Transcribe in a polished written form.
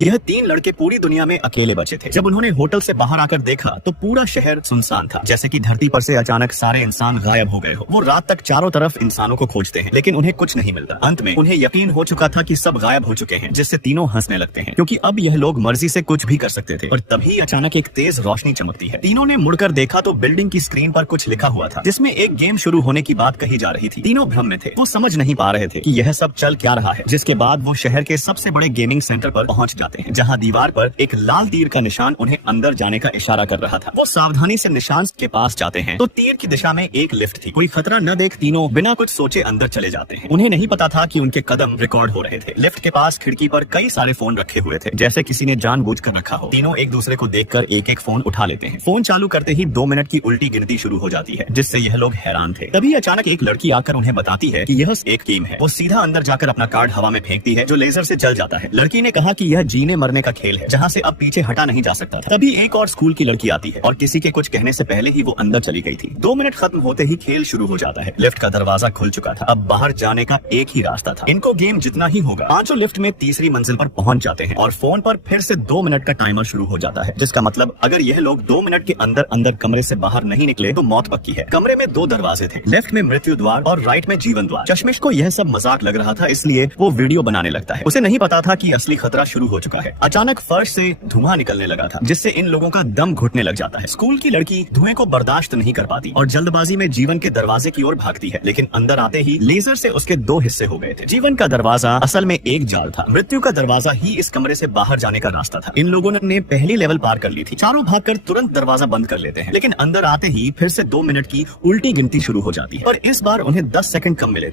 यह तीन लड़के पूरी दुनिया में अकेले बचे थे। जब उन्होंने होटल से बाहर आकर देखा तो पूरा शहर सुनसान था, जैसे कि धरती पर से अचानक सारे इंसान गायब हो गए हो। वो रात तक चारों तरफ इंसानों को खोजते हैं, लेकिन उन्हें कुछ नहीं मिलता। अंत में उन्हें यकीन हो चुका था कि सब गायब हो चुके हैं, जिससे तीनों हंसने लगते हैं, क्योंकि अब यह लोग मर्जी से कुछ भी कर सकते थे। और तभी अचानक एक तेज रोशनी चमकती है। तीनों ने मुड़कर देखा तो बिल्डिंग की स्क्रीन पर कुछ लिखा हुआ था, जिसमें एक गेम शुरू होने की बात कही जा रही थी। तीनों भ्रम में थे, वो समझ नहीं पा रहे थे कि यह सब चल क्या रहा है। जिसके बाद वो शहर के सबसे बड़े गेमिंग सेंटर पर पहुंच जाते हैं, जहां दीवार पर एक लाल तीर का निशान उन्हें अंदर जाने का इशारा कर रहा था। वो सावधानी से निशान के पास जाते हैं तो तीर की दिशा में एक लिफ्ट थी। कोई खतरा न देख तीनों बिना कुछ सोचे अंदर चले जाते हैं। उन्हें नहीं पता था कि उनके कदम रिकॉर्ड हो रहे थे। लिफ्ट के पास खिड़की पर कई सारे फोन रखे हुए थे, जैसे किसी ने जानबूझकर रखा हो। तीनों एक दूसरे को देखकर एक एक फोन उठा लेते हैं। फोन चालू करते ही 2 मिनट की उल्टी गिनती शुरू हो जाती है, जिससे यह लोग हैरान थे। तभी अचानक एक लड़की आकर उन्हें बताती है कि यह एक गेम है। वो सीधा अंदर जाकर अपना कार्ड हवा में फेंकती है, जो लेजर से जल जाता है। लड़की ने कहा कि यह जीने मरने का खेल है, जहाँ से अब पीछे हटा नहीं जा सकता था। तभी एक और स्कूल की लड़की आती है और किसी के कुछ कहने से पहले ही वो अंदर चली गई थी। 2 मिनट खत्म होते ही खेल शुरू हो जाता है। लिफ्ट का दरवाजा खुल चुका था। अब बाहर जाने का एक ही रास्ता था। इनको गेम जितना ही होगा। पांचों लिफ्ट में तीसरी मंजिल पर पहुंच जाते हैं और फोन पर फिर से 2 मिनट का टाइमर शुरू हो जाता है, जिसका मतलब अगर यह लोग 2 मिनट के अंदर अंदर कमरे से बाहर नहीं निकले तो मौत पक्की है। कमरे में 2 दरवाजे थे, लेफ्ट में मृत्यु द्वार और राइट में जीवन द्वार। चश्मिश को यह सब मजाक लग रहा था, इसलिए वो वीडियो बनाने लगता है। उसे नहीं पता था कि असली खतरा शुरू हो चुका है। अचानक फर्श से धुआं निकलने लगा था, जिससे इन लोगों का दम घुटने लग जाता है। स्कूल की लड़की धुएं को बर्दाश्त नहीं कर पाती और जल्दबाजी में जीवन के दरवाजे की ओर भागती है, लेकिन अंदर आते ही लेजर से उसके 2 हिस्से हो गए थे। जीवन का दरवाजा असल में एक जाल था, मृत्यु का दरवाजा ही इस कमरे से बाहर जाने का रास्ता था। इन लोगों ने पहली लेवल पार कर ली थी। चारों भागकर तुरंत दरवाजा बंद कर लेते हैं, लेकिन अंदर आते ही फिर से 2 मिनट की उल्टी गिनती शुरू हो जाती है, और इस बार उन्हें 10 सेकंड कम मिले।